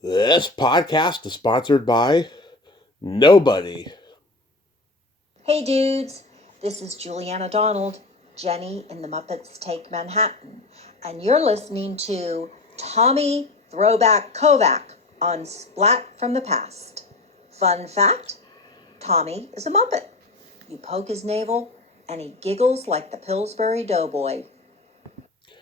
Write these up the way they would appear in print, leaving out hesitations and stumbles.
This podcast is sponsored by nobody. Hey dudes, this is Juliana Donald, Jenny in the Muppets Take Manhattan, and you're listening to Tommy Throwback Kovac on Splat from the Past. Fun fact, Tommy is a Muppet. You poke his navel and he giggles like the Pillsbury Doughboy.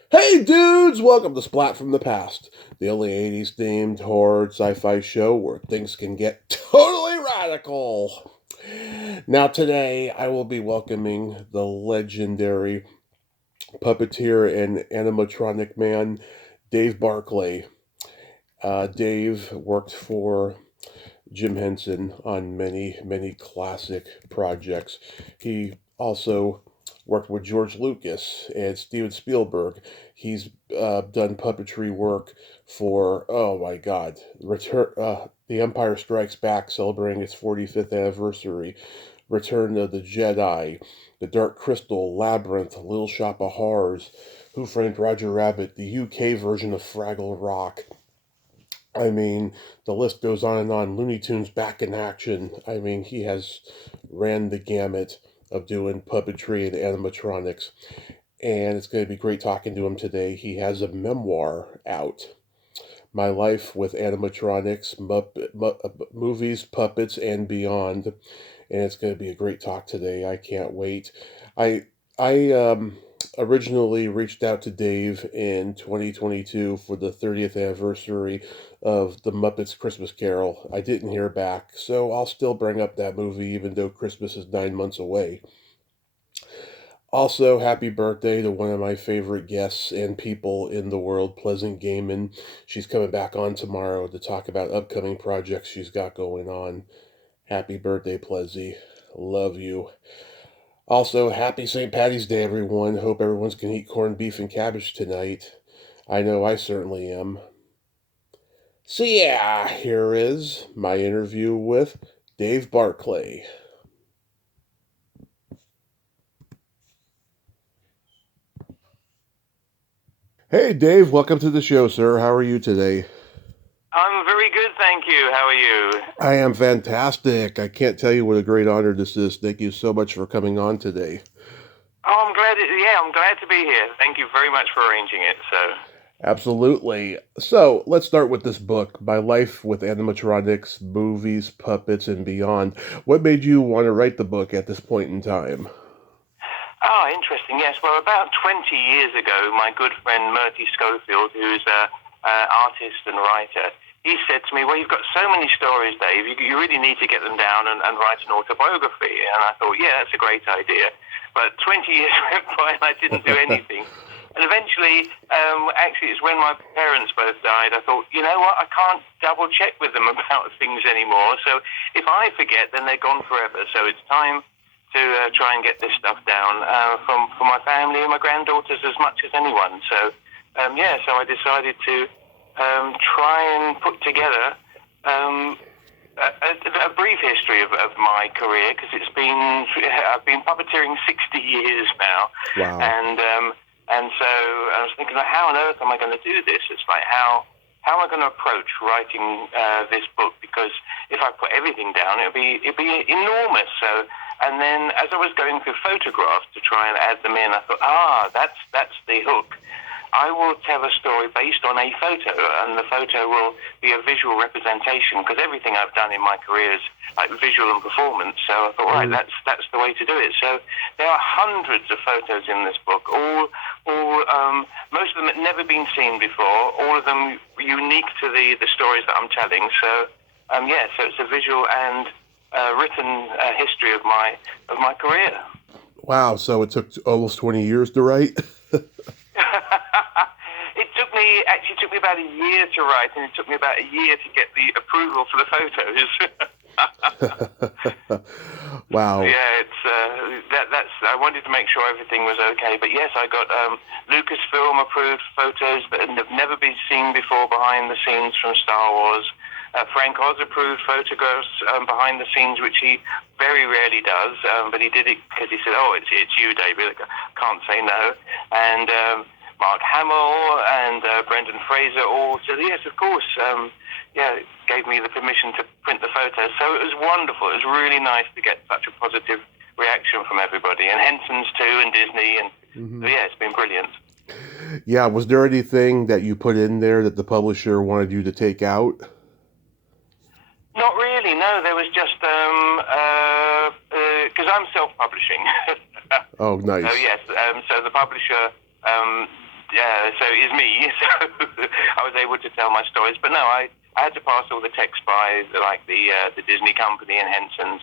Hey dudes, welcome to Splat from the Past, the only 80s themed horror sci-fi show where things can get totally radical. Now today I will be welcoming the legendary puppeteer and animatronic man, Dave Barclay. Dave worked for Jim Henson on many classic projects. He also worked with George Lucas and Steven Spielberg. He's done puppetry work for, oh my God, The Empire Strikes Back, celebrating its 45th anniversary, Return of the Jedi, The Dark Crystal, Labyrinth, Little Shop of Horrors, Who Framed Roger Rabbit, the UK version of Fraggle Rock. I mean, the list goes on and on. Looney Tunes back in action. I mean, he has ran the gamut of doing puppetry and animatronics. And it's going to be great talking to him today. He has a memoir out. My Life with Animatronics, Movies, Puppets, and Beyond. And it's going to be a great talk today. I can't wait. I originally reached out to Dave in 2022 for the 30th anniversary of The Muppets Christmas Carol. I didn't hear back, so I'll still bring up that movie even though Christmas is 9 months away. Also, happy birthday to one of my favorite guests and people in the world, Pleasant Gaiman. She's coming back on tomorrow to talk about upcoming projects she's got going on. Happy birthday, Plezzy. Love you. Also, happy St. Patty's Day, everyone. Hope everyone's going to eat corned beef and cabbage tonight. I know I certainly am. So yeah, here is my interview with Dave Barclay. Hey Dave, welcome to the show, sir. How are you today? I'm very good, thank you. How are you? I am fantastic. I can't tell you what a great honor this is. Thank you so much for coming on today. Oh, I'm glad to be here. Thank you very much for arranging it. Absolutely. So let's start with this book, My Life with Animatronics, Movies, Puppets, and Beyond. What made you want to write the book at this point in time? Oh, interesting. Yes. Well, about 20 years ago, my good friend Murty Schofield, who's an artist and writer, he said to me, well, you've got so many stories, Dave, you really need to get them down and write an autobiography. And I thought, yeah, that's a great idea. But 20 years went by and I didn't do anything. And eventually, actually, it's when my parents both died, I thought, you know what, I can't double check with them about things anymore. So if I forget, then they're gone forever. So it's time to try and get this stuff down from my family and my granddaughters as much as anyone. So, so I decided to try and put together a brief history of my career, because I've been puppeteering 60 years now. Wow. And so I was thinking, like, how on earth am I going to do this? It's like, how am I going to approach writing this book? Because if I put everything down, it'd be enormous. So, and then as I was going through photographs to try and add them in, I thought, that's the hook. I will tell a story based on a photo, and the photo will be a visual representation, because everything I've done in my career is like visual and performance. So I thought, right, that's the way to do it. So there are hundreds of photos in this book, all most of them had never been seen before, all of them unique to the stories that I'm telling. So so it's a visual and written history of my career. Wow, so it took almost 20 years to write? It took me about a year to write, and it took me about a year to get the approval for the photos. Wow. Yeah, it's that's. I wanted to make sure everything was okay, but yes, I got Lucasfilm approved photos that have never been seen before behind the scenes from Star Wars. Frank Oz approved photographs behind the scenes, which he very rarely does, but he did it because he said, "Oh, it's you, David. I can't say no." And Mark Hamill and Brendan Fraser all said, "Yes, of course." gave me the permission to print the photos. So it was wonderful. It was really nice to get such a positive reaction from everybody, and Henson's too, and Disney, and so, yeah, it's been brilliant. Yeah, was there anything that you put in there that the publisher wanted you to take out? Not really, no. There was just because I'm self-publishing. Oh, nice. So yes, so the publisher, so it is me. So I was able to tell my stories, but no, I had to pass all the text by the Disney company and Henson's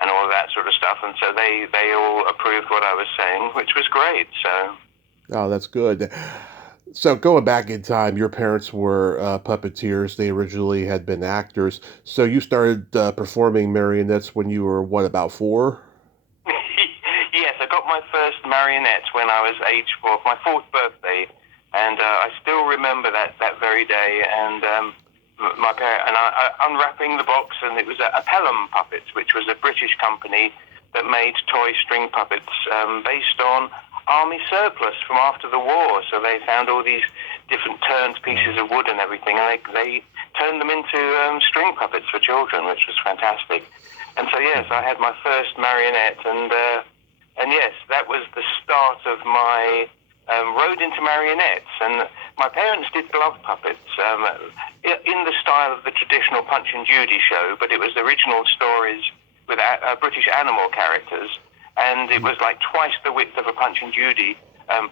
and all of that sort of stuff, and so they all approved what I was saying, which was great. So. Oh, that's good. So going back in time, your parents were puppeteers. They originally had been actors. So you started performing marionettes when you were, what, about 4? Yes, I got my first marionette when I was age 4, my 4th birthday, and I still remember that very day. And my parents and I unwrapping the box, and it was a Pelham Puppets, which was a British company that made toy string puppets based on army surplus from after the war. So they found all these different turned pieces of wood and everything, and they turned them into string puppets for children, which was fantastic. And so yes, I had my first marionette, and yes, that was the start of my road into marionettes. And my parents did glove puppets in the style of the traditional Punch and Judy show, but it was original stories with British animal characters. And it was like twice the width of a Punch and Judy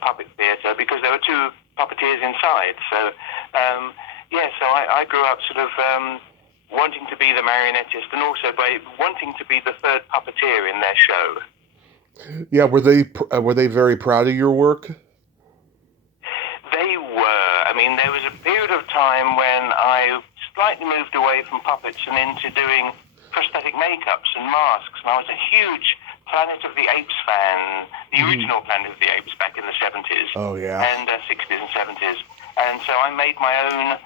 puppet theatre, because there were 2 puppeteers inside. So, so I grew up sort of wanting to be the marionettist, and also by wanting to be the 3rd puppeteer in their show. Yeah, were they very proud of your work? They were. I mean, there was a period of time when I slightly moved away from puppets and into doing prosthetic makeups and masks, and I was a huge Planet of the Apes fan, the original Planet of the Apes back in the 70s. Oh, yeah. And 60s and 70s. And so I made my own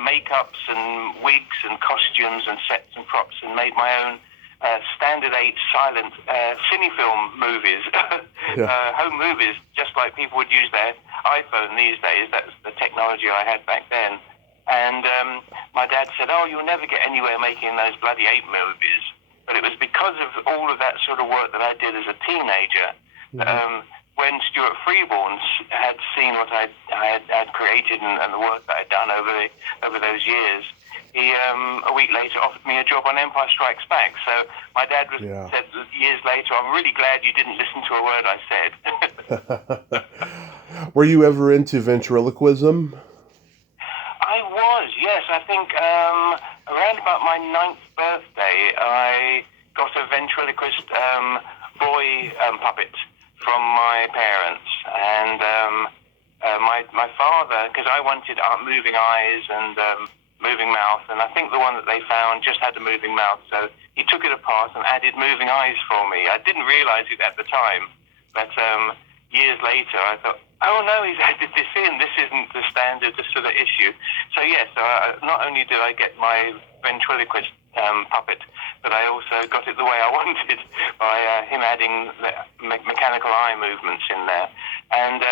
makeups and wigs and costumes and sets and props, and made my own standard 8 silent cinefilm movies, home movies, just like people would use their iPhone these days. That's the technology I had back then. And my dad said, "Oh, you'll never get anywhere making those bloody ape movies." But it was because of all of that sort of work that I did as a teenager. When Stuart Freeborn had seen what I had created and the work that I'd done over those years, he a week later offered me a job on Empire Strikes Back. So my dad said years later, "I'm really glad you didn't listen to a word I said." Were you ever into ventriloquism? I was, yes. I think around about my 9th birthday, I got a ventriloquist boy puppet from my parents. And my father, because I wanted moving eyes and moving mouth, and I think the one that they found just had a moving mouth, so he took it apart and added moving eyes for me. I didn't realize it at the time, but years later I thought, oh no, he's added this in. This isn't the standard sort of issue. So yes, not only did I get my ventriloquist puppet, but I also got it the way I wanted by him adding the mechanical eye movements in there. And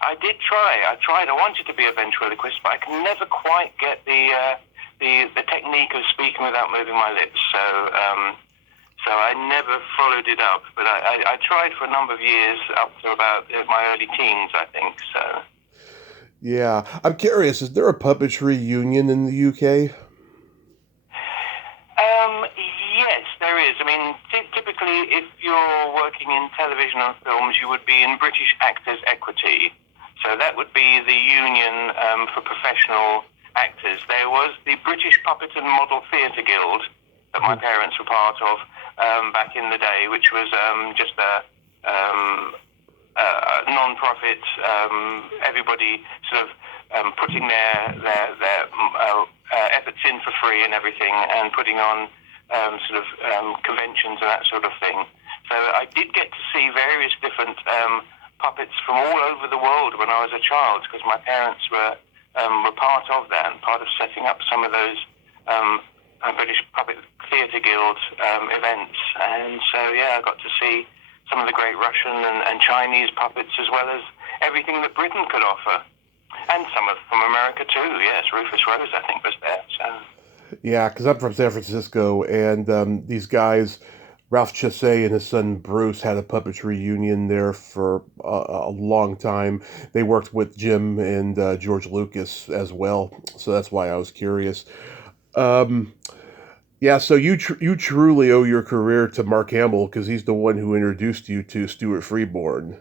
I did try. I wanted to be a ventriloquist, but I can never quite get the technique of speaking without moving my lips. So I never followed it up, but I tried for a number of years, up to about my early teens, I think. So. Yeah, I'm curious. Is there a puppetry union in the UK? Yes, there is. I mean, typically, if you're working in television and films, you would be in British Actors Equity. So that would be the union for professional actors. There was the British Puppet and Model Theatre Guild that my parents were part of back in the day, which was just a non-profit, everybody sort of putting their efforts in for free and everything, and putting on conventions and that sort of thing. So I did get to see various different puppets from all over the world when I was a child, because my parents were part of that and part of setting up some of those British Puppet Theatre Guild events. And so, yeah, I got to see some of the great Russian and Chinese puppets, as well as everything that Britain could offer. And some from America too, yes. Rufus Rose, I think, was there. So. Yeah, because I'm from San Francisco, and these guys, Ralph Chassé and his son Bruce, had a puppetry union there for a long time. They worked with Jim and George Lucas as well, so that's why I was curious. Um, yeah, so you truly owe your career to Mark Hamill because he's the one who introduced you to Stuart Freeborn.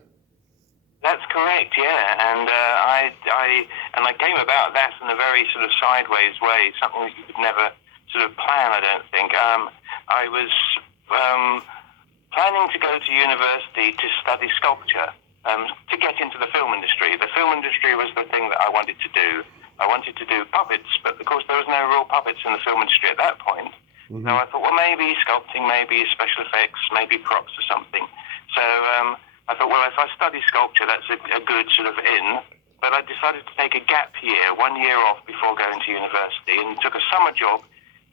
That's correct, yeah. And I came about that in a very sort of sideways way, something that you could never sort of plan, I don't think. I was planning to go to university to study sculpture, to get into the film industry. The film industry was the thing that I wanted to do. I wanted to do puppets, but of course there was no real puppets in the film industry at that point. So Hmm. I thought, well, maybe sculpting, maybe special effects, maybe props or something. So I thought, well, if I study sculpture, that's a good sort of in. But I decided to take a gap year, 1 year off before going to university, and took a summer job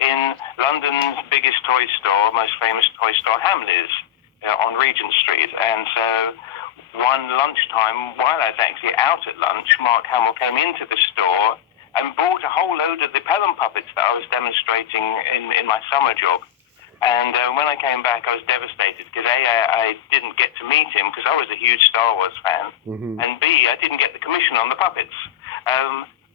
in London's biggest toy store, most famous toy store, Hamleys, on Regent Street. And so one lunchtime, while I was actually out at lunch, Mark Hamill came into the store and bought a whole load of the Pelham puppets that I was demonstrating in my summer job. And when I came back, I was devastated because A, I didn't get to meet him because I was a huge Star Wars fan, Hmm. and B, I didn't get the commission on the puppets.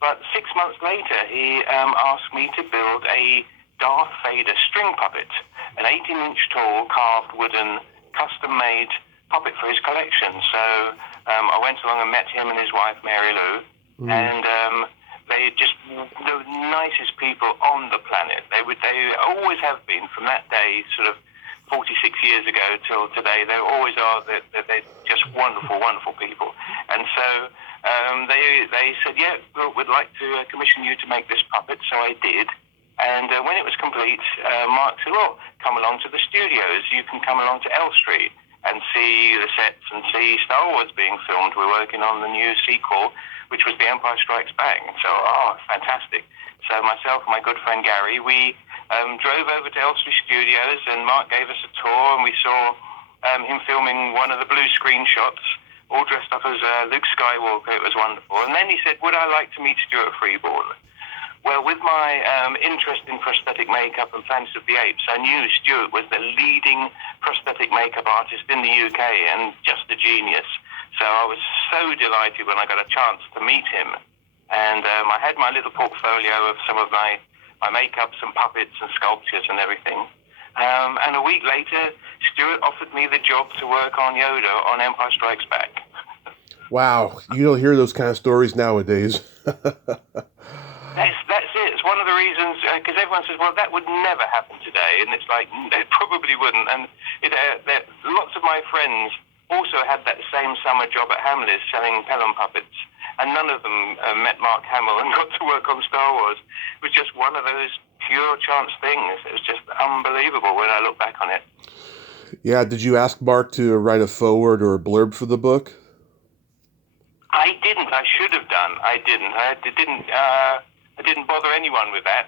But 6 months later, he asked me to build a Darth Vader string puppet, an 18-inch tall carved wooden custom-made puppet for his collection. So I went along and met him and his wife, Mary Lou, Hmm. and they just the nicest people on the planet. They always have been from that day, sort of 46 years ago till today. They always are. They're just wonderful, wonderful people. And so they said, yeah, we'd like to commission you to make this puppet. So I did. And when it was complete, Mark said, well, come along to the studios. You can come along to Elstree and see the sets and see Star Wars being filmed. We're working on the new sequel, which was The Empire Strikes Back. So, fantastic. So myself and my good friend Gary, we drove over to Elstree Studios, and Mark gave us a tour, and we saw him filming one of the blue screen shots, all dressed up as Luke Skywalker. It was wonderful. And then he said, would I like to meet Stuart Freeborn? Well, with my interest in prosthetic makeup and Planet of the Apes, I knew Stuart was the leading prosthetic makeup artist in the UK and just a genius. So I was so delighted when I got a chance to meet him. And I had my little portfolio of some of my makeups and puppets and sculptures and everything. And a week later, Stuart offered me the job to work on Yoda on Empire Strikes Back. Wow, you don't hear those kind of stories nowadays. That's it. It's one of the reasons, because everyone says, well, that would never happen today. And it's like, it probably wouldn't. And lots of my friends also had that same summer job at Hamleys selling Pelham puppets. And none of them met Mark Hamill and got to work on Star Wars. It was just one of those pure chance things. It was just unbelievable when I look back on it. Yeah, did you ask Mark to write a foreword or a blurb for the book? I didn't. I should have done. I didn't. I didn't bother anyone with that.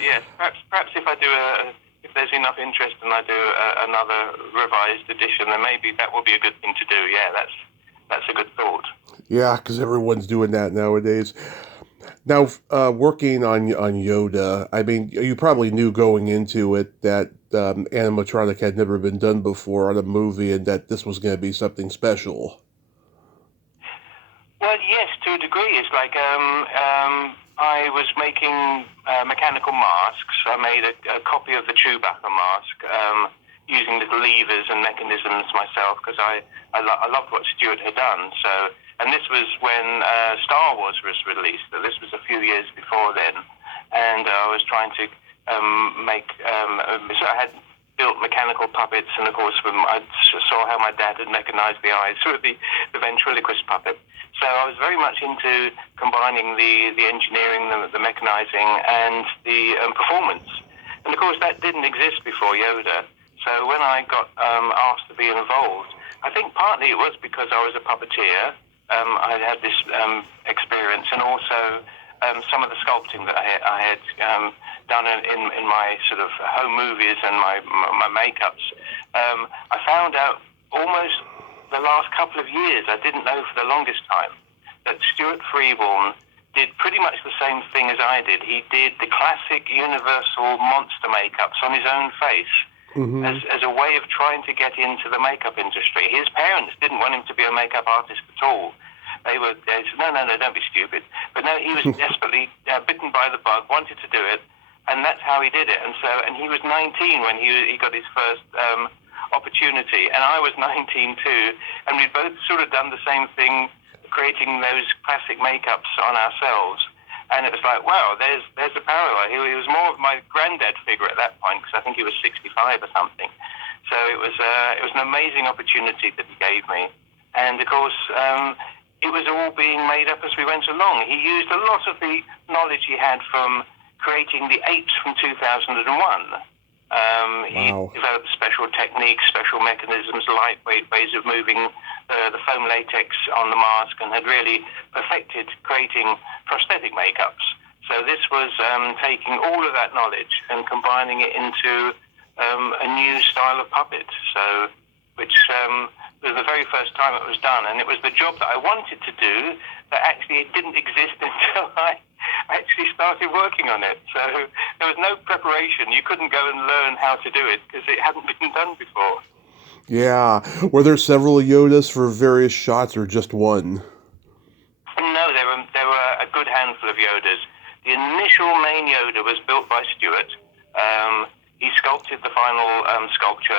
Yes, perhaps if there's enough interest and I do another revised edition, then maybe that will be a good thing to do. Yeah, that's a good thought. Yeah, because everyone's doing that nowadays. Now, working on Yoda, I mean, you probably knew going into it that animatronic had never been done before on a movie, and that this was going to be something special. Well, yes, to a degree. It's like I was making mechanical masks. I made a copy of the Chewbacca mask using little levers and mechanisms myself because I loved what Stuart had done. So, and this was when Star Wars was released. So this was a few years before then, and I was trying to make. So I had built mechanical puppets, and of course, I saw how my dad had mechanized the eyes with the ventriloquist puppet. So I was very much into combining the engineering, the mechanizing, and the performance. And of course, that didn't exist before Yoda. So when I got asked to be involved, I think partly it was because I was a puppeteer. I had this experience, and also some of the sculpting that I had done in my sort of home movies and my makeups. I found out almost the last couple of years, I didn't know for the longest time, that Stuart Freeborn did pretty much the same thing as I did. He did the classic Universal monster makeups on his own face as a way of trying to get into the makeup industry. His parents didn't want him to be a makeup artist at all. They said, no, don't be stupid. But no, he was desperately bitten by the bug, wanted to do it, and that's how he did it. And he was 19 when he got his first opportunity, and I was 19 too, and we'd both sort of done the same thing, creating those classic makeups on ourselves. And it was like, wow, there's a parallel. He was more of my granddad figure at that point, because I think he was 65 or something. So it was an amazing opportunity that he gave me. And of course, it was all being made up as we went along. He used a lot of the knowledge he had from creating the apes from 2001. He developed special techniques, special mechanisms, lightweight ways of moving the foam latex on the mask, and had really perfected creating prosthetic makeups. So this was taking all of that knowledge and combining it into a new style of puppet. So, which was the very first time it was done, and it was the job that I wanted to do, but actually it didn't exist until I actually started working on it. So there was no preparation. You couldn't go and learn how to do it because it hadn't been done before. Yeah. Were there several Yodas for various shots, or just one? No, there were a good handful of Yodas. The initial main Yoda was built by Stuart. He sculpted the final sculpture.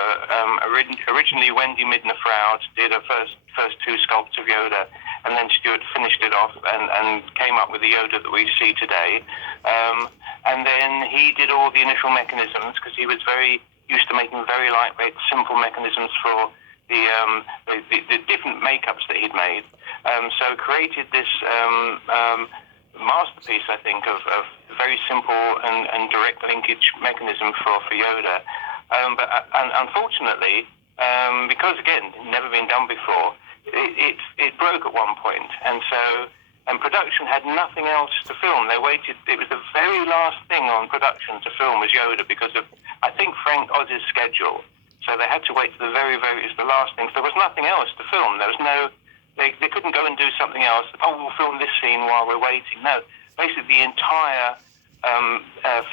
Originally, Wendy Midner-Froud did her first two sculpts of Yoda, and then Stuart finished it off and came up with the Yoda that we see today. And then he did all the initial mechanisms, because he was very used to making very lightweight, simple mechanisms for the different makeups that he'd made. So created this masterpiece, I think, of very simple and direct linkage mechanism for Yoda. But unfortunately, because again, never been done before, it broke at one point, and production had nothing else to film. They waited. It was the very last thing on production to film was Yoda, because of, I think, Frank Oz's schedule. So they had to wait to the very, it was the last thing. So there was nothing else to film. There was no. They couldn't go and do something else. Oh, we'll film this scene while we're waiting. No, basically the entire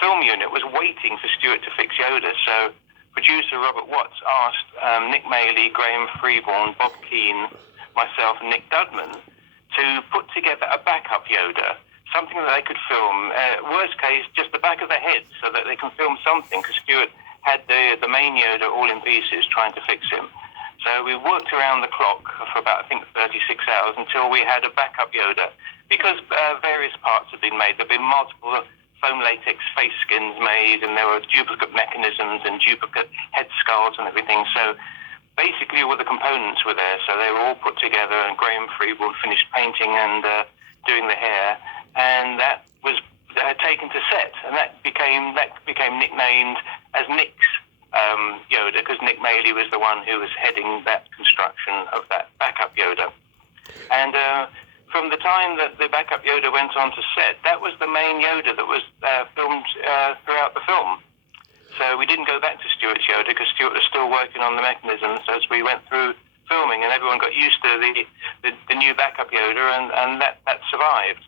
film unit was waiting for Stuart to fix Yoda. So producer Robert Watts asked Nick Maley, Graham Freeborn, Bob Keane, myself, and Nick Dudman to put together a backup Yoda, something that they could film. Worst case, just the back of the head, so that they can film something, because Stuart had the main Yoda all in pieces trying to fix him. So we worked around the clock for about, I think, 36 hours until we had a backup Yoda, because various parts had been made. There had been multiple foam latex face skins made, and there were duplicate mechanisms and duplicate head skulls and everything. So basically all the components were there, so they were all put together, and Graham Freeborn finished painting and doing the hair, and that was taken to set, and that became nicknamed as Nick's Yoda, because Nick Maley was the one who was heading that construction of that backup Yoda. And from the time that the backup Yoda went on to set, that was the main Yoda that was filmed throughout the film. So we didn't go back to Stuart's Yoda, because Stuart was still working on the mechanisms as we went through filming, and everyone got used to the new backup Yoda, and that survived.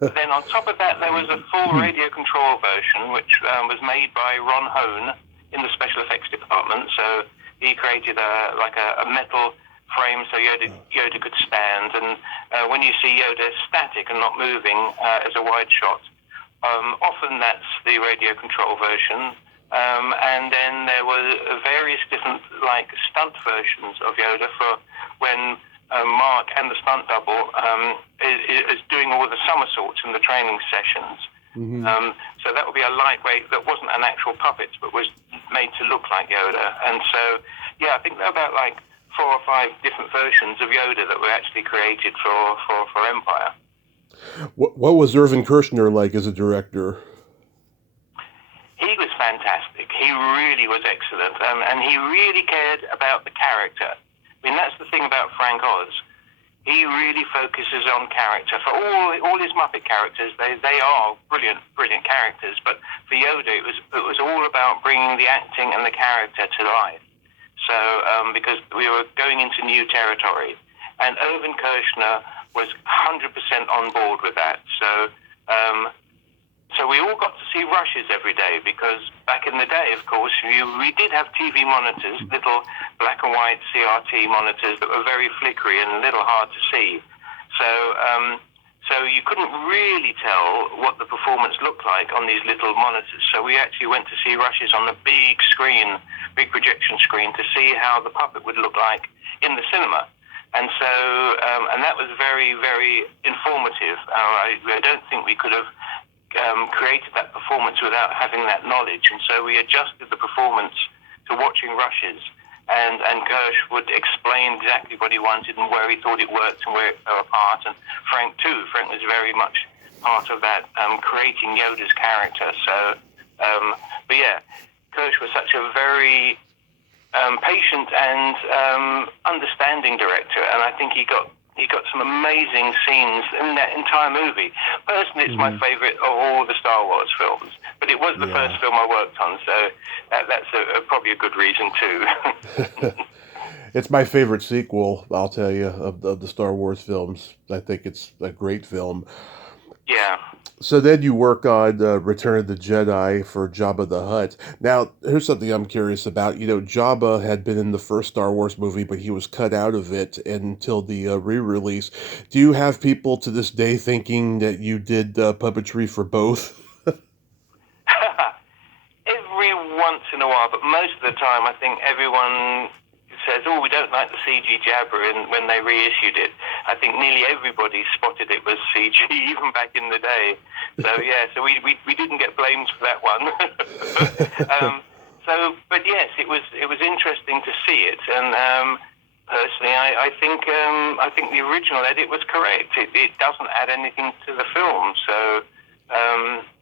But then on top of that, there was a full radio control version, which was made by Ron Hone in the special effects department. So he created a metal frame so Yoda could stand, and when you see Yoda static and not moving as a wide shot, often that's the radio control version. And then there were various different stunt versions of Yoda for when Mark and the stunt double is doing all the somersaults in the training sessions. Mm-hmm. So that would be a lightweight that wasn't an actual puppet, but was made to look like Yoda. And so, yeah, I think there are about 4 or 5 different versions of Yoda that were actually created for Empire. What was Irvin Kershner like as a director? He was fantastic. He really was excellent, and he really cared about the character. I mean, that's the thing about Frank Oz. He really focuses on character. For all his Muppet characters, they are brilliant characters. But for Yoda, it was all about bringing the acting and the character to life. So because we were going into new territory, and Irvin Kershner was 100% on board with that. So we all got to see rushes every day, because back in the day, of course, we did have TV monitors, little black and white CRT monitors that were very flickery and a little hard to see. So you couldn't really tell what the performance looked like on these little monitors. So we actually went to see rushes on the big screen, big projection screen, to see how the puppet would look like in the cinema. And so, and that was very, very informative. I don't think we could have created that performance without having that knowledge. And so we adjusted the performance to watching rushes, and Gersh would explain exactly what he wanted and where he thought it worked and where it fell apart. And Frank too. Frank was very much part of that, creating Yoda's character. So, but yeah, Gersh was such a very patient and understanding director, and I think he got some amazing scenes in that entire movie. Personally, it's my favorite of all the Star Wars films, but it was the first film I worked on, so that's probably a good reason too. It's my favorite sequel, I'll tell you, of the Star Wars films. I think it's a great film. Yeah. So then you work on Return of the Jedi for Jabba the Hutt. Now, here's something I'm curious about. You know, Jabba had been in the first Star Wars movie, but he was cut out of it until the re-release. Do you have people to this day thinking that you did puppetry for both? Every once in a while, but most of the time, I think everyone says, "Oh, we don't like the CG Jabba," and when they reissued it, I think nearly everybody spotted it was CG, even back in the day. So yeah, so we didn't get blamed for that one. But yes, it was interesting to see it, and personally, I think the original edit was correct. It doesn't add anything to the film, so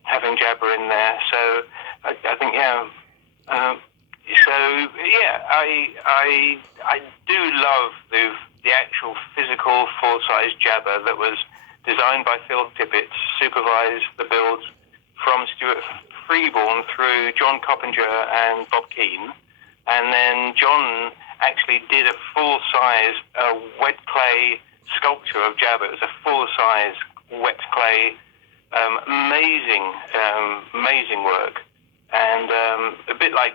having Jabba in there, so I think So yeah, I do love the actual physical full-size Jabba that was designed by Phil Tippett, supervised the build from Stuart Freeborn through John Coppinger and Bob Keane, and then John actually did a full-size wet clay sculpture of Jabba. It was a full-size wet clay, amazing work. And a bit like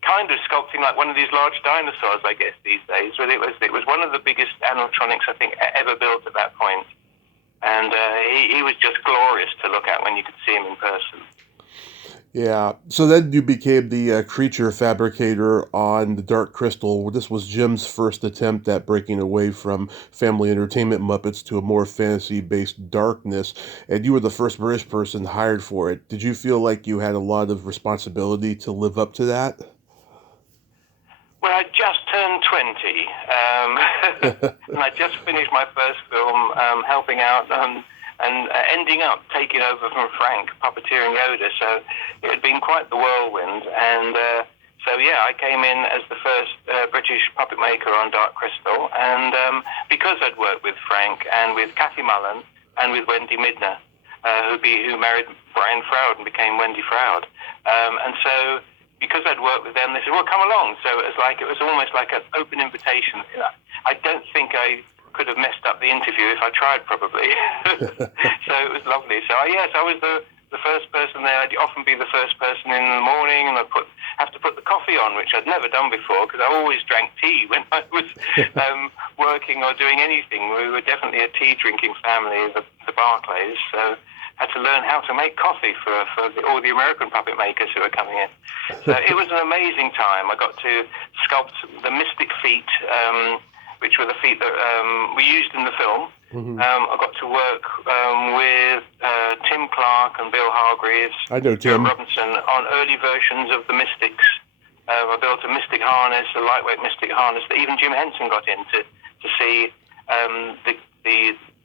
kind of sculpting like one of these large dinosaurs, I guess, these days. But it was one of the biggest animatronics I think ever built at that point. And he was just glorious to look at when you could see him in person. Yeah. So then you became the creature fabricator on the Dark Crystal. This was Jim's first attempt at breaking away from family entertainment Muppets to a more fantasy-based darkness, and you were the first British person hired for it. Did you feel like you had a lot of responsibility to live up to that? Well, I just turned 20, and I just finished my first film, helping out and ending up taking over from Frank, puppeteering Yoda. So it had been quite the whirlwind. And so, yeah, I came in as the first British puppet maker on Dark Crystal. And because I'd worked with Frank and with Kathy Mullen and with Wendy Midner, who married Brian Froud and became Wendy Froud. And so because I'd worked with them, they said, well, come along. So it was almost like an open invitation. I don't think I could have messed up the interview if I tried, probably. So it was lovely. So yes, I was the first person there. I'd often be the first person in the morning, and I'd have to put the coffee on, which I'd never done before, because I always drank tea when I was working or doing anything. We were definitely a tea-drinking family, the Barclays, so had to learn how to make coffee for all the American puppet makers who were coming in. So it was an amazing time. I got to sculpt the Mystic Feet, which were the feet that we used in the film. Mm-hmm. I got to work with Tim Clark and Bill Hargreaves, I know Tim Robinson, on early versions of the Mystics. I built a Mystic harness, a lightweight Mystic harness that even Jim Henson got in to see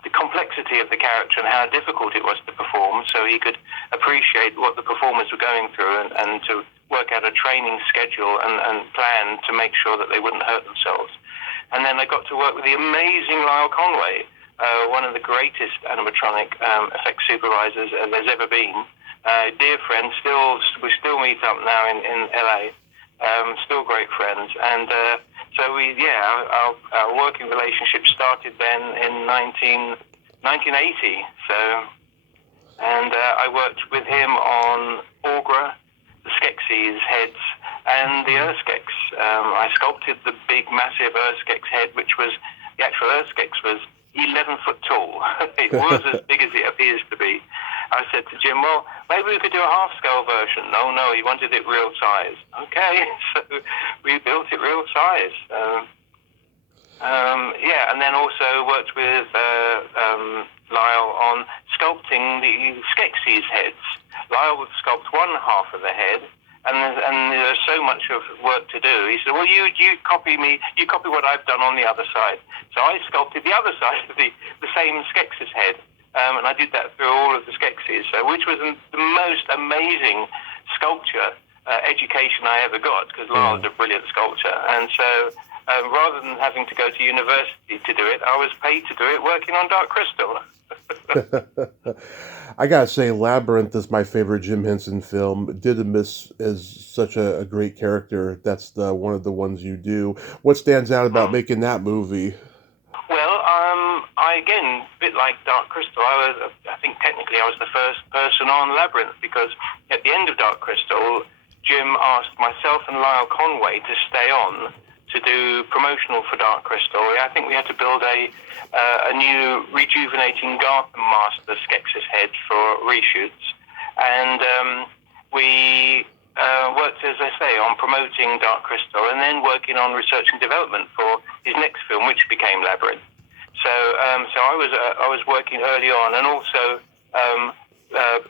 the complexity of the character and how difficult it was to perform, so he could appreciate what the performers were going through and to work out a training schedule and plan to make sure that they wouldn't hurt themselves. And then I got to work with the amazing Lyle Conway, one of the greatest animatronic effects supervisors there's ever been. Dear friend, we still meet up now in LA. Still great friends. And So our working relationship started then in 1980. So, and I worked with him on Aughra, the Skeksis heads, and the Urskex. I sculpted the big, massive Urskex head, which was, the actual Urskex was 11 foot tall. It was as big as it appears to be. I said to Jim, well, maybe we could do a half-scale version. No, he wanted it real size. Okay, so we built it real size. And then also worked with Lyle on sculpting the Skeksis heads. Lyle would sculpt one half of the head, and there's so much of work to do. He said, well, you copy me, you copy what I've done on the other side. So I sculpted the other side of the same Skeksis head, and I did that through all of the Skeksis, which was the most amazing sculpture education I ever got, because Lyle's a brilliant sculptor. And so rather than having to go to university to do it, I was paid to do it working on Dark Crystal. I gotta say, Labyrinth is my favorite Jim Henson film. Didymus is such a great character. That's one of the ones you do. What stands out about making that movie? Well, again, a bit like Dark Crystal, I think technically I was the first person on Labyrinth, because at the end of Dark Crystal, Jim asked myself and Lyle Conway to stay on to do promotional for Dark Crystal. I think we had to build a new rejuvenating Gartham Master Skeksis head for reshoots. And we worked, as I say, on promoting Dark Crystal, and then working on research and development for his next film, which became Labyrinth. So I was working early on, and also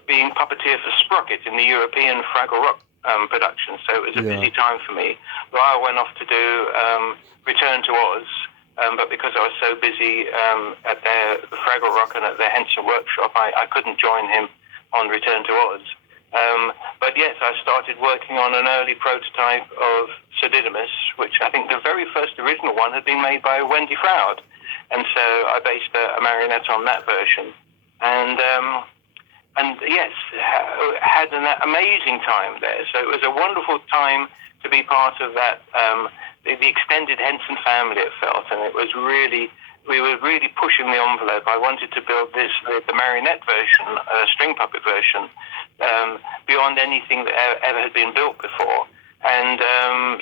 being puppeteer for Sprocket in the European Fraggle Rock production. So it was a busy time for me. Lyle went off to do Return to Oz, but because I was so busy at the Fraggle Rock and at their Henson workshop, I couldn't join him on Return to Oz. But yes, I started working on an early prototype of Sir Didymus, which I think the very first original one had been made by Wendy Froud. And so I based a marionette on that version. And yes, had an amazing time there. So it was a wonderful time to be part of that, the extended Henson family, it felt. And it was really, we were really pushing the envelope. I wanted to build the marionette version, string puppet version, beyond anything that ever had been built before. And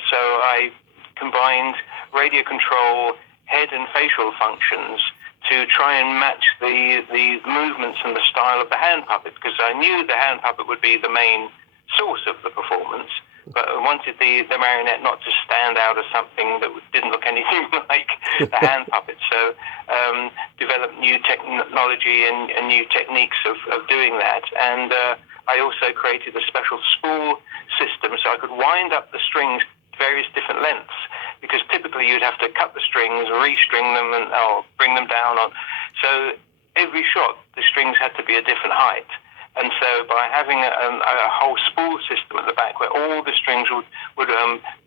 so I combined radio control, head and facial functions to try and match the movements and the style of the hand puppet, because I knew the hand puppet would be the main source of the performance, but I wanted the marionette not to stand out as something that didn't look anything like the hand puppet. So developed new technology and new techniques of doing that. And I also created a special spool system so I could wind up the strings various different lengths, because typically you'd have to cut the strings, restring them, or bring them down. So every shot, the strings had to be a different height. And so by having a whole spool system at the back where all the strings would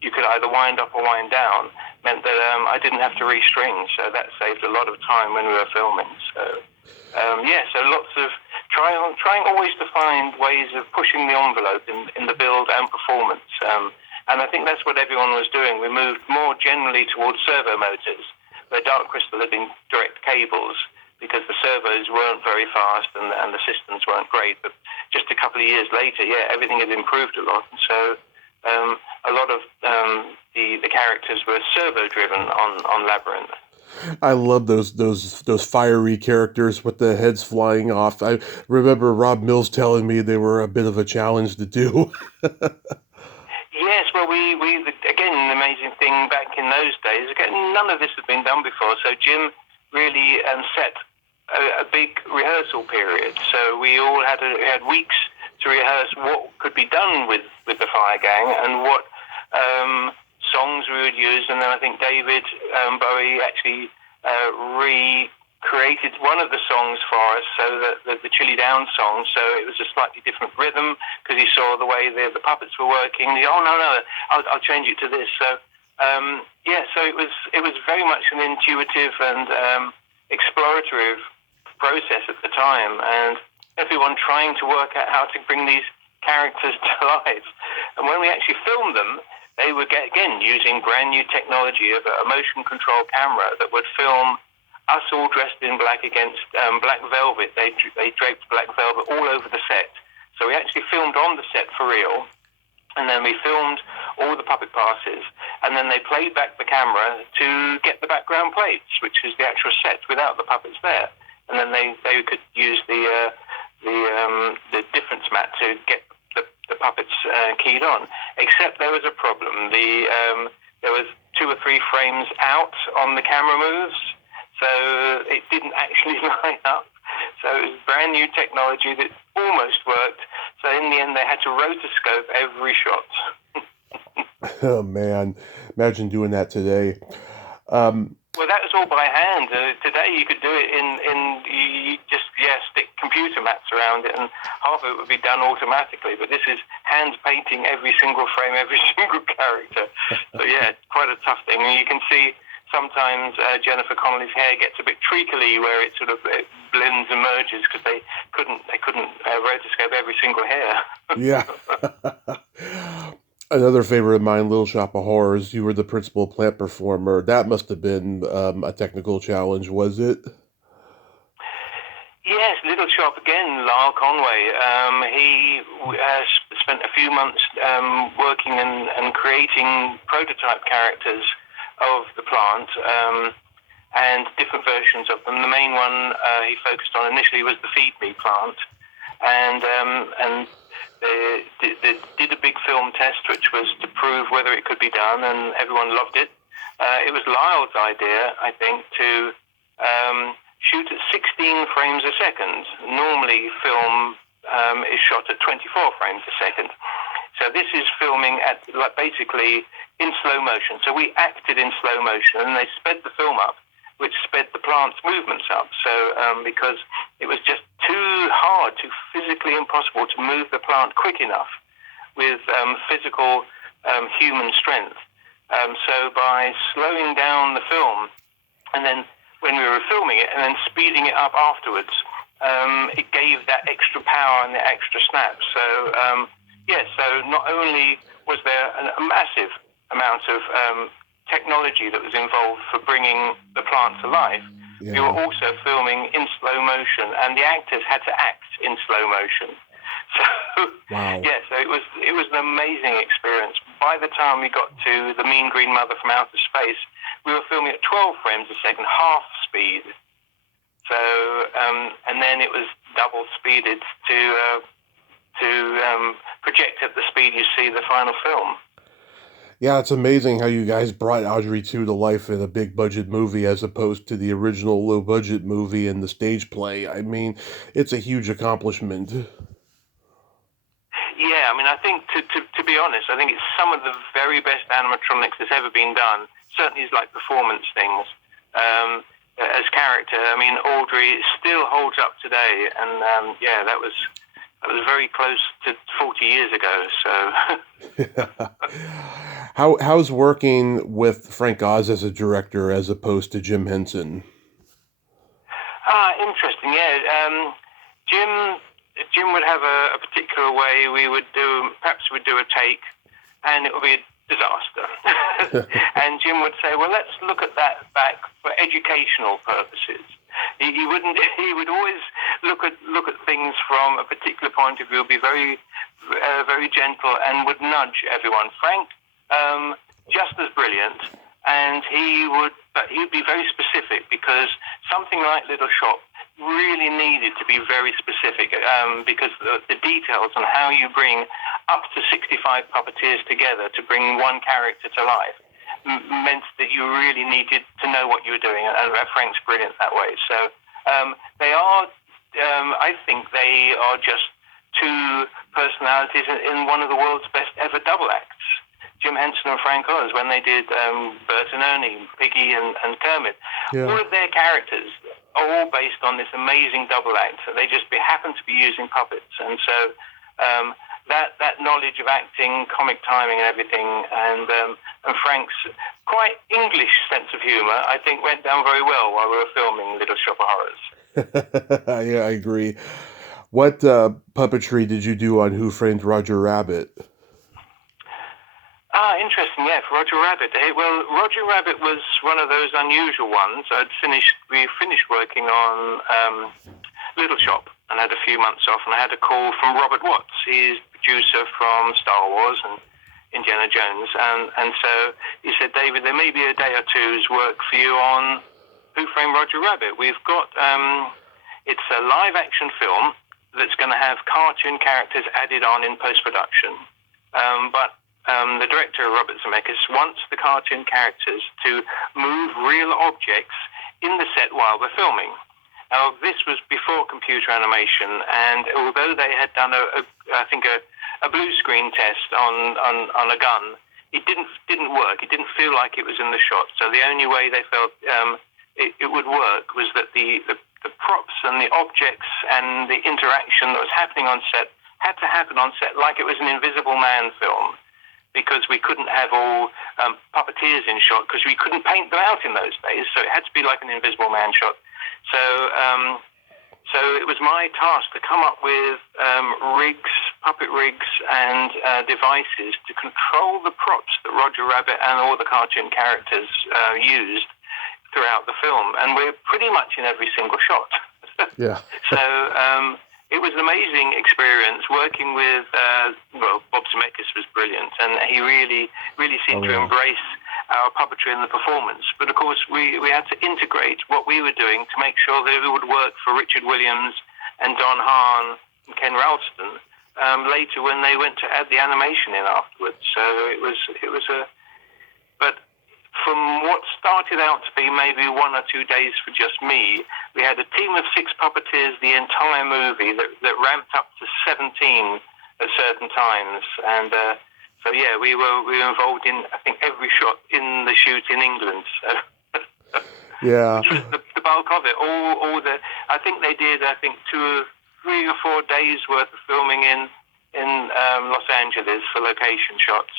you could either wind up or wind down, meant that I didn't have to restring. So that saved a lot of time when we were filming. So so lots of trying always to find ways of pushing the envelope in the build and performance. And I think that's what everyone was doing. We moved more generally towards servo motors, where Dark Crystal had been direct cables, because the servos weren't very fast and the systems weren't great. But just a couple of years later, everything had improved a lot. And so a lot of the characters were servo-driven on Labyrinth. I love those fiery characters with the heads flying off. I remember Rob Mills telling me they were a bit of a challenge to do. Yes, well, we again, the amazing thing back in those days, again, none of this had been done before. So Jim really set a big rehearsal period. So we all had weeks to rehearse what could be done with the Fire Gang and what songs we would use. And then I think David Bowie actually recreated one of the songs for us, so that the Chili Down song. So it was a slightly different rhythm, because he saw the way the puppets were working. He, I'll change it to this. So so it was very much an intuitive and exploratory process at the time, and everyone trying to work out how to bring these characters to life. And when we actually filmed them, they were, again, using brand new technology of a motion control camera that would film us all dressed in black against black velvet. They draped black velvet all over the set. So we actually filmed on the set for real, and then we filmed all the puppet passes, and then they played back the camera to get the background plates, which is the actual set without the puppets there. And then they could use the difference mat to get the puppets keyed on. Except there was a problem. There was 2 or 3 frames out on the camera moves, so it didn't actually line up. So it was brand new technology that almost worked. So in the end, they had to rotoscope every shot. Oh man, imagine doing that today. Well, that was all by hand. Today you could do it you just stick computer mats around it, and half of it would be done automatically. But this is hand painting every single frame, every single character. So yeah, it's quite a tough thing. And you can see sometimes Jennifer Connelly's hair gets a bit treacly, where it sort of blends and merges because they couldn't rotoscope every single hair. Yeah. Another favorite of mine, Little Shop of Horrors. You were the principal plant performer. That must have been a technical challenge, was it? Yes, Little Shop again. Lyle Conway. He spent a few months working and creating prototype characters of the plant and different versions of them. The main one he focused on initially was the Feed Me plant, and they did a big film test, which was to prove whether it could be done, and everyone loved it. It was Lyle's idea, I think, to shoot at 16 frames a second. Normally, film is shot at 24 frames a second. So this is filming at basically in slow motion. So we acted in slow motion, and they sped the film up, which sped the plant's movements up. So because it was just too hard, too physically impossible to move the plant quick enough with physical human strength. So by slowing down the film, and then when we were filming it, and then speeding it up afterwards, it gave that extra power and the extra snap. So so not only was there a massive amount of technology that was involved for bringing the plant to life, we were also filming in slow motion, and the actors had to act in slow motion. So wow. So it was an amazing experience. By the time we got to the Mean Green Mother from Outer Space, we were filming at 12 frames a second, half speed. So and then it was double speeded to project at the speed you see the final film. Yeah, it's amazing how you guys brought Audrey 2 to life in a big budget movie as opposed to the original low budget movie and the stage play. I mean, it's a huge accomplishment. Yeah, I mean, I think, to be honest, I think it's some of the very best animatronics that's ever been done. Certainly is like performance things. As character, I mean, Audrey still holds up today, and that was very close to 40 years ago. So, how's working with Frank Oz as a director as opposed to Jim Henson? Interesting. Yeah, Jim would have a particular way. Perhaps we'd do a take, and it would be a disaster. And Jim would say, "Well, let's look at that back for educational purposes." He would always look at things from a particular point of view, be very very gentle, and would nudge everyone. Frank, just as brilliant, and he'd be very specific, because something like Little Shop really needed to be very specific, because the details on how you bring up to 65 puppeteers together to bring one character to life meant that you really needed to know what you were doing, and Frank's brilliant that way. So they are, I think they are just two personalities in one of the world's best ever double acts. Jim Henson and Frank Oz, when they did Bert and Ernie, Piggy and Kermit, all of their characters are all based on this amazing double act. So they just happen to be using puppets, and so that knowledge of acting, comic timing, and everything, and Frank's quite English sense of humour, I think, went down very well while we were filming Little Shop of Horrors. Yeah, I agree. What puppetry did you do on Who Framed Roger Rabbit? Interesting. Yeah, for Roger Rabbit. Well, Roger Rabbit was one of those unusual ones. We finished working on Little Shop and had a few months off, and I had a call from Robert Watts. He's producer from Star Wars and Indiana Jones, and so he said, David, there may be a day or two's work for you on Who Framed Roger Rabbit. We've got it's a live action film that's going to have cartoon characters added on in post-production, but the director, Robert Zemeckis, wants the cartoon characters to move real objects in the set while we're filming. Now, this was before computer animation, and although they had done a blue screen test on a gun, it didn't work. It didn't feel like it was in the shot. So the only way they felt it would work was that the props and the objects and the interaction that was happening on set had to happen on set like it was an Invisible Man film, because we couldn't have all puppeteers in shot because we couldn't paint them out in those days. So it had to be like an Invisible Man shot. So it was my task to come up with puppet rigs, and devices to control the props that Roger Rabbit and all the cartoon characters used throughout the film. And we're pretty much in every single shot. Yeah. So it was an amazing experience working with, Bob Zemeckis was brilliant, and he really seemed to embrace our puppetry in the performance. But of course, we had to integrate what we were doing to make sure that it would work for Richard Williams and Don Hahn and Ken Ralston later when they went to add the animation in afterwards. So but from what started out to be maybe 1 or 2 days for just me, we had a team of 6 puppeteers the entire movie that ramped up to 17 at certain times. And so yeah, we were involved in, I think, every shot in the shoot in England. So Yeah. which was the bulk of it. I think they did 3 or 4 days worth of filming in Los Angeles for location shots.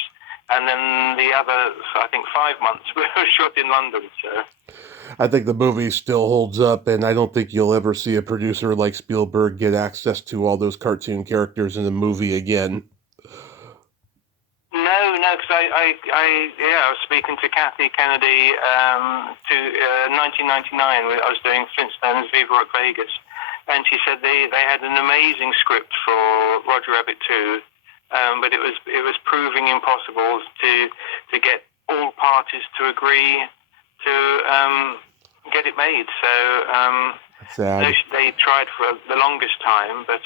And then the other, I think, 5 months were shot in London. So I think the movie still holds up, and I don't think you'll ever see a producer like Spielberg get access to all those cartoon characters in the movie again. No, because I was speaking to Kathy Kennedy to 1999. I was doing Flintstones Viva Rock Vegas, and she said they had an amazing script for Roger Rabbit 2. But it was proving impossible to get all parties to agree to get it made. So they tried for the longest time, but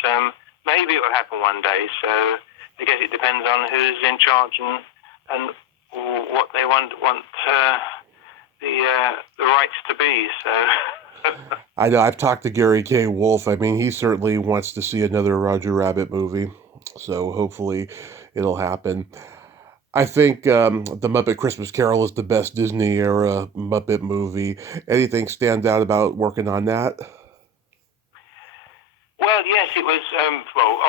maybe it will happen one day. So I guess it depends on who's in charge and what they want the rights to be. So. I know. I've talked to Gary K. Wolf. I mean, he certainly wants to see another Roger Rabbit movie. So hopefully it'll happen. I think The Muppet Christmas Carol is the best Disney-era Muppet movie. Anything stand out about working on that? Well, yes, it was,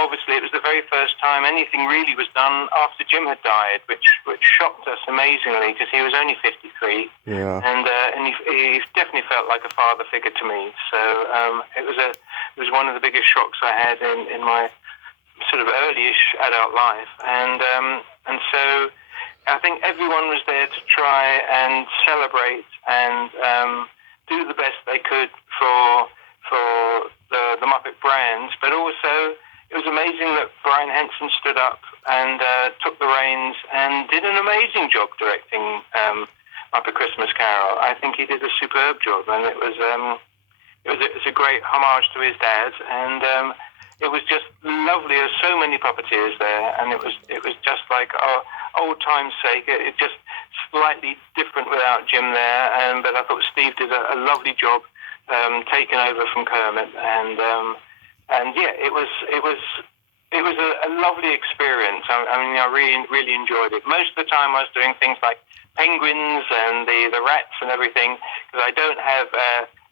obviously it was the very first time anything really was done after Jim had died, which shocked us amazingly, because he was only 53. Yeah. And he definitely felt like a father figure to me. So it was one of the biggest shocks I had in my sort of early-ish adult life, and so I think everyone was there to try and celebrate and do the best they could for the Muppet brand, but also it was amazing that Brian Henson stood up and took the reins and did an amazing job directing Muppet Christmas Carol. I think he did a superb job, and it was a great homage to his dad, and it was just lovely. There were so many puppeteers there, and it was just like old time's sake. It just slightly different without Jim there, but I thought Steve did a lovely job taking over from Kermit, and yeah, it was a lovely experience. I mean, I really enjoyed it. Most of the time, I was doing things like penguins and the rats and everything, because I don't have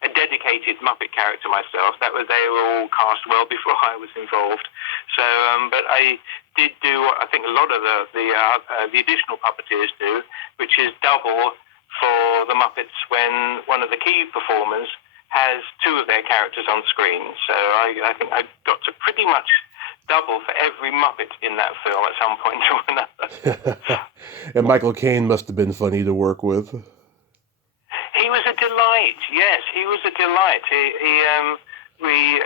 a dedicated Muppet character myself. They were all cast well before I was involved. So, but I did do what I think a lot of the additional puppeteers do, which is double for the Muppets when one of the key performers has 2 of their characters on screen. So I think I got to pretty much double for every Muppet in that film at some point or another. And Michael Caine must have been funny to work with. He was a delight. Yes, he was a delight. We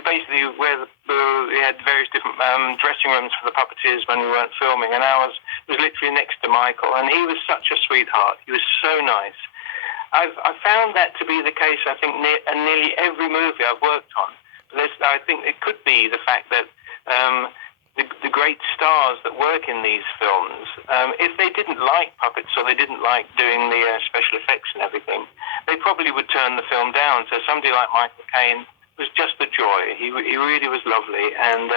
basically we had various different dressing rooms for the puppeteers when we weren't filming, and ours was literally next to Michael, and he was such a sweetheart. He was so nice. I've found that to be the case, I think, in nearly every movie I've worked on. I think it could be the fact that the great stars that work in these films, if they didn't like puppets or they didn't like doing the special effects and everything, they probably would turn the film down. So somebody like Michael Caine was just a joy. He really was lovely, and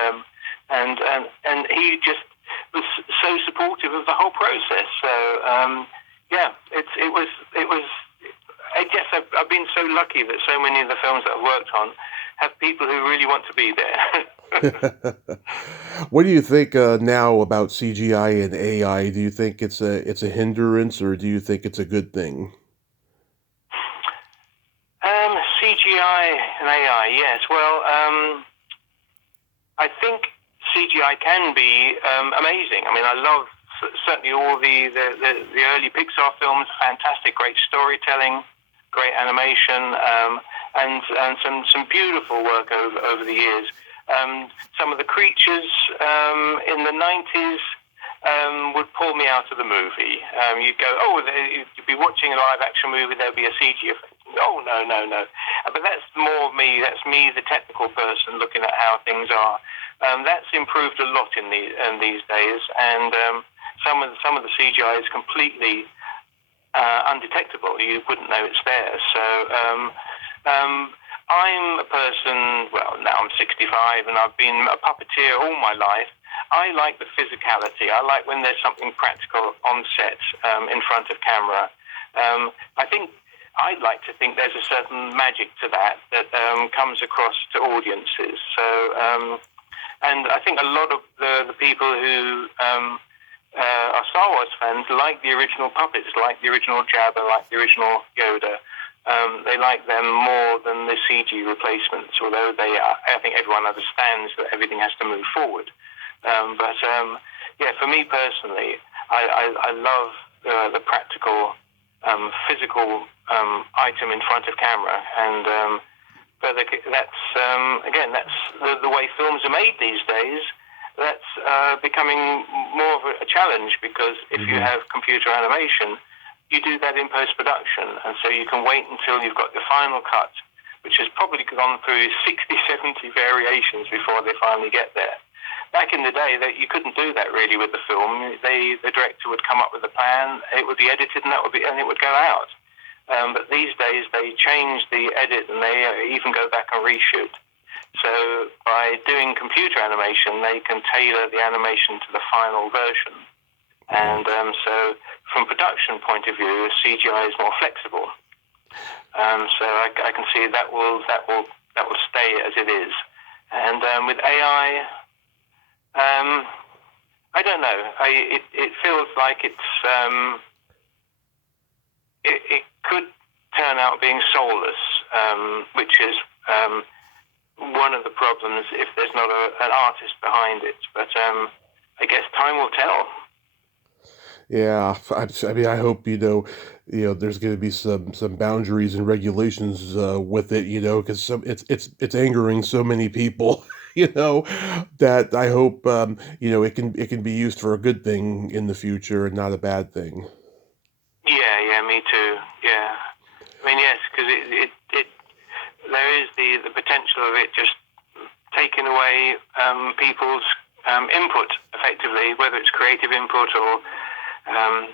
he just was so supportive of the whole process. So it was. I guess I've been so lucky that so many of the films that I've worked on have people who really want to be there. What do you think now about CGI and AI? Do you think it's a hindrance, or do you think it's a good thing? CGI and AI, yes. Well, I think CGI can be amazing. I mean, I love certainly all the early Pixar films, fantastic, great storytelling, great animation, and some beautiful work over the years. Some of the creatures in the 90s would pull me out of the movie. You'd go, you'd be watching a live-action movie, there'd be a CG effect. Oh, no. But that's more me. That's me, the technical person, looking at how things are. That's improved a lot in these days, and some of the CGI is completely undetectable. You wouldn't know it's there. So I'm a person, well, now I'm 65, and I've been a puppeteer all my life. I like the physicality. I like when there's something practical on set in front of camera. I'd like to think there's a certain magic to that comes across to audiences. So, and I think a lot of the people who are Star Wars fans like the original puppets, like the original Jabba, like the original Yoda. They like them more than the CG replacements, although I think everyone understands that everything has to move forward. For me personally, I love the practical, physical item in front of camera, and but that's the way films are made these days. That's becoming more of a challenge, because if you have computer animation, you do that in post-production, and so you can wait until you've got the final cut, which has probably gone through 60, 70 variations before they finally get there. Back in the day, you couldn't do that really with the film. The director would come up with a plan, it would be edited, and it would go out. But these days, they change the edit, and they even go back and reshoot. So by doing computer animation, they can tailor the animation to the final version. And so from production point of view, CGI is more flexible. So I can see that will stay as it is. And with AI, I don't know. It feels like it could turn out being soulless, which is one of the problems if there's not an artist behind it. But I guess time will tell. Yeah, I mean, I hope there's going to be some boundaries and regulations with it, because it's angering so many people, that I hope it can be used for a good thing in the future and not a bad thing. Yeah, me too. Yeah, I mean, yes, because there is the potential of it just taking away people's input effectively, whether it's creative input or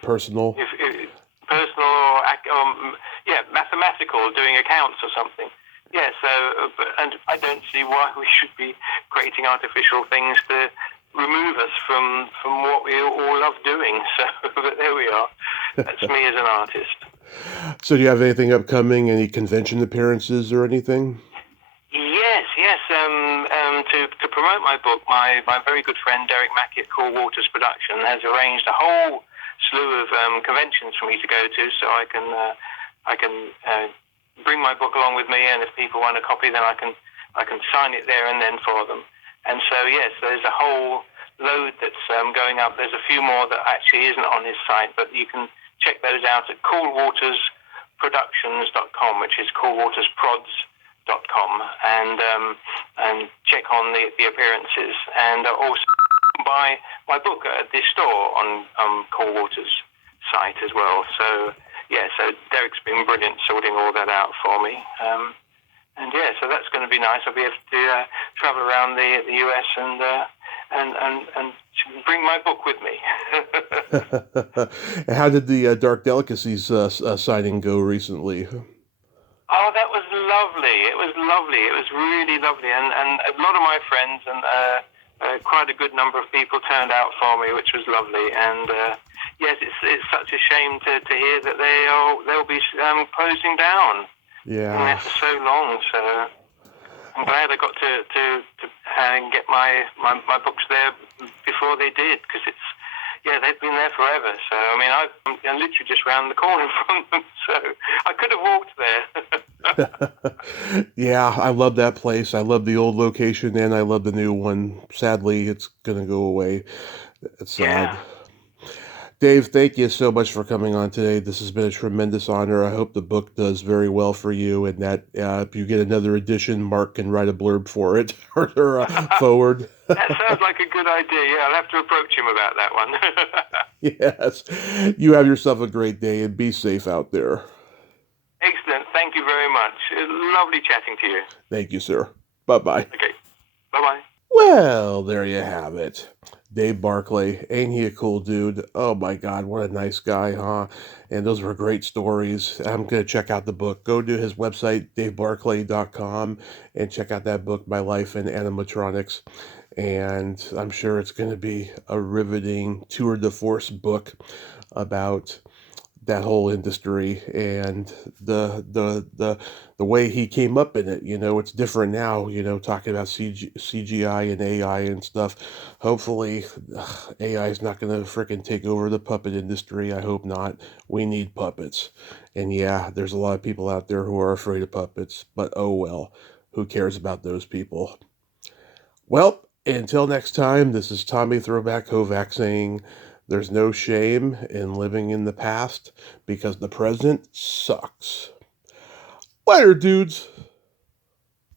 personal. Personal or mathematical, doing accounts or something. Yeah, and I don't see why we should be creating artificial things to remove us from what we all love doing. So, but there we are. That's me as an artist. So do you have anything upcoming, any convention appearances or anything? Yes. To promote my book, my very good friend Derek Mackey at Cool Waters Production has arranged a whole slew of conventions for me to go to, so I can bring my book along with me, and if people want a copy, then I can sign it there and then for them. And so, yes, there's a whole load that's going up. There's a few more that actually isn't on his site, but you can check those out at coolwatersproductions.com, which is coolwatersprods.com, and check on the appearances. And also buy my book at this store on Cool Waters site as well. So, yeah, so Derek's been brilliant sorting all that out for me. And yeah, so that's going to be nice. I'll be able to travel around the US and bring my book with me. How did the Dark Delicacies signing go recently? Oh, that was lovely. It was lovely. It was really lovely. And a lot of my friends and quite a good number of people turned out for me, which was lovely. And yes, it's such a shame to hear that they'll be closing down. Yeah. Been there for so long, so I'm glad I got to get my books there before they did, because they've been there forever. So I mean, I'm literally just round the corner from them, so I could have walked there. Yeah, I love that place. I love the old location, and I love the new one. Sadly, it's gonna go away. It's sad. Yeah. Dave, thank you so much for coming on today. This has been a tremendous honor. I hope the book does very well for you, and that if you get another edition, Mark can write a blurb for it or forward. That sounds like a good idea. Yeah, I'll have to approach him about that one. Yes. You have yourself a great day, and be safe out there. Excellent. Thank you very much. Lovely chatting to you. Thank you, sir. Bye-bye. Okay. Bye-bye. Well, there you have it. Dave Barclay, ain't he a cool dude? Oh my God, what a nice guy, huh? And those were great stories. I'm going to check out the book. Go to his website, davebarclay.com, and check out that book, My Life in Animatronics. And I'm sure it's going to be a riveting tour de force book about that whole industry and the way he came up in it. You know, it's different now, you know, talking about CGI and AI and stuff. Hopefully AI is not going to freaking take over the puppet industry. I hope not. We need puppets. And yeah, there's a lot of people out there who are afraid of puppets, but oh well, who cares about those people? Well, until next time, this is Tommy Throwback Kovac saying, there's no shame in living in the past because the present sucks. Later, dudes.